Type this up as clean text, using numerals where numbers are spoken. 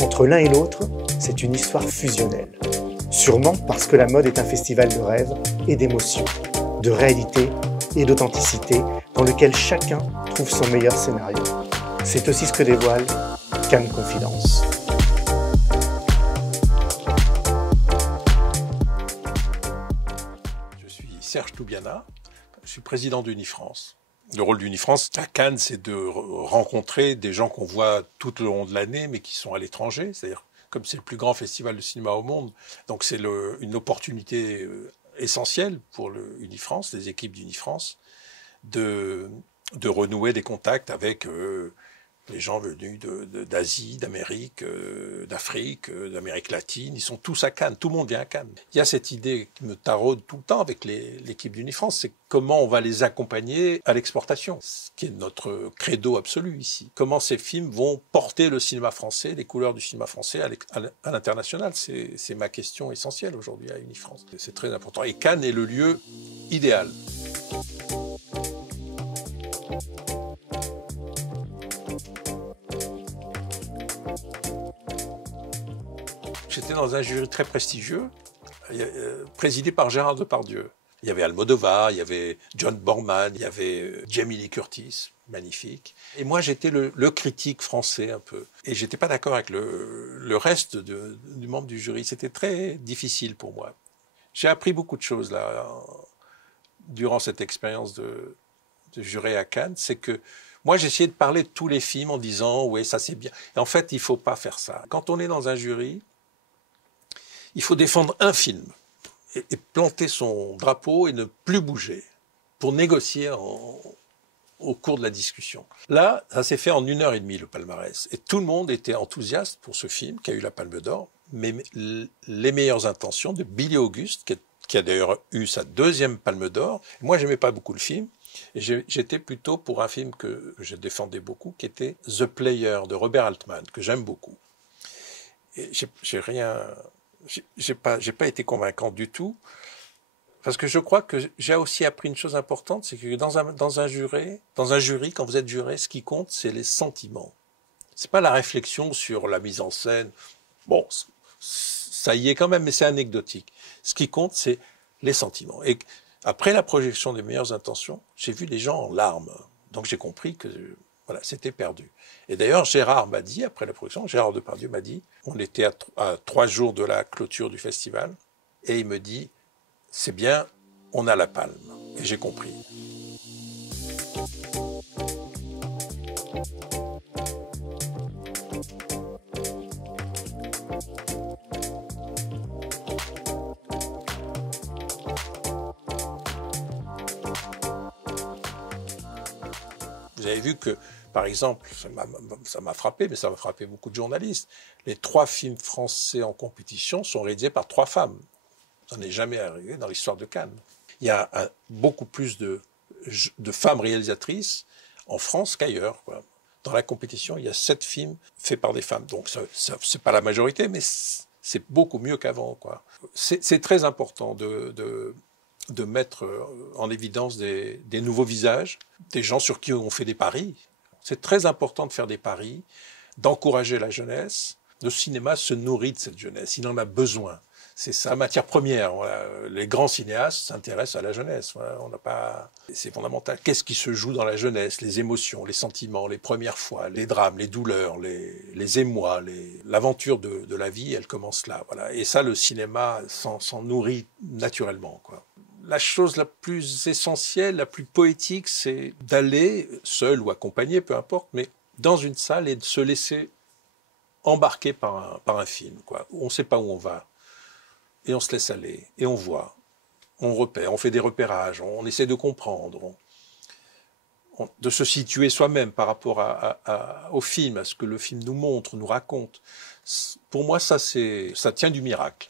Entre l'un et l'autre, c'est une histoire fusionnelle. Sûrement parce que la mode est un festival de rêves et d'émotions, de réalité et d'authenticité dans lequel chacun trouve son meilleur scénario. C'est aussi ce que dévoile Cannes Confidence. Je suis Serge Toubiana, je suis président d'Unifrance. Le rôle d'Unifrance à Cannes, c'est de rencontrer des gens qu'on voit tout au long de l'année, mais qui sont à l'étranger. C'est-à-dire, comme c'est le plus grand festival de cinéma au monde, donc c'est une opportunité essentielle pour Unifrance, les équipes d'Unifrance, de renouer des contacts avec les gens venus d'Asie, d'Amérique, d'Afrique, d'Amérique latine. Ils sont tous à Cannes, tout le monde vient à Cannes. Il y a cette idée qui me taraude tout le temps avec l'équipe d'Unifrance, c'est comment on va les accompagner à l'exportation, ce qui est notre credo absolu ici. Comment ces films vont porter le cinéma français, les couleurs du cinéma français à l'international. C'est ma question essentielle aujourd'hui à Unifrance. C'est très important. Et Cannes est le lieu idéal. J'étais dans un jury très prestigieux, présidé par Gérard Depardieu. Il y avait Almodovar, il y avait John Borman, il y avait Jamie Lee Curtis, magnifique. Et moi, j'étais le critique français un peu. Et j'étais pas d'accord avec le reste du membre du jury. C'était très difficile pour moi. J'ai appris beaucoup de choses là durant cette expérience de jury à Cannes. C'est que moi, j'essayais de parler de tous les films en disant « oui, ça c'est bien ». Et en fait, il faut pas faire ça. Quand on est dans un jury, il faut défendre un film et planter son drapeau et ne plus bouger pour négocier au cours de la discussion. Là, ça s'est fait en 1h30 le palmarès. Et tout le monde était enthousiaste pour ce film qui a eu la Palme d'Or. Mais Les meilleures intentions de Billy Auguste, qui a d'ailleurs eu sa 2e Palme d'Or. Moi, j'aimais pas beaucoup le film. Et j'étais plutôt pour un film que je défendais beaucoup, qui était The Player de Robert Altman, que j'aime beaucoup. Et j'ai pas été convaincant du tout, parce que je crois que j'ai aussi appris une chose importante, c'est que dans un jury, quand vous êtes juré, ce qui compte, c'est les sentiments. C'est pas la réflexion sur la mise en scène. Bon, ça y est quand même, mais c'est anecdotique. Ce qui compte, c'est les sentiments. Et après la projection des meilleures intentions, j'ai vu les gens en larmes. Donc j'ai compris que voilà, c'était perdu. Et d'ailleurs, Gérard m'a dit, après la projection, Gérard Depardieu m'a dit, on était à 3 jours de la clôture du festival, et il me dit, c'est bien, on a la palme. Et j'ai compris. Vous avez vu que, par exemple, ça m'a frappé, mais ça va frapper beaucoup de journalistes. Les 3 films français en compétition sont réalisés par 3 femmes. Ça n'est jamais arrivé dans l'histoire de Cannes. Il y a beaucoup plus de femmes réalisatrices en France qu'ailleurs, quoi. Dans la compétition, il y a 7 films faits par des femmes. Donc, c'est pas la majorité, mais c'est beaucoup mieux qu'avant, quoi. C'est très important de mettre en évidence des nouveaux visages, des gens sur qui on fait des paris. C'est très important de faire des paris, d'encourager la jeunesse. Le cinéma se nourrit de cette jeunesse, il en a besoin. C'est sa matière première. Voilà. Les grands cinéastes s'intéressent à la jeunesse. Voilà. C'est fondamental. Qu'est-ce qui se joue dans la jeunesse? Les émotions, les sentiments, les premières fois, les drames, les douleurs, les émois, l'aventure de la vie, elle commence là. Voilà. Et ça, le cinéma s'en nourrit naturellement, quoi. La chose la plus essentielle, la plus poétique, c'est d'aller, seul ou accompagné, peu importe, mais dans une salle et de se laisser embarquer par un film, quoi. On ne sait pas où on va. Et on se laisse aller, et on voit, on repère, on fait des repérages, on essaie de comprendre, de se situer soi-même par rapport au film, à ce que le film nous montre, nous raconte. Pour moi, ça tient du miracle.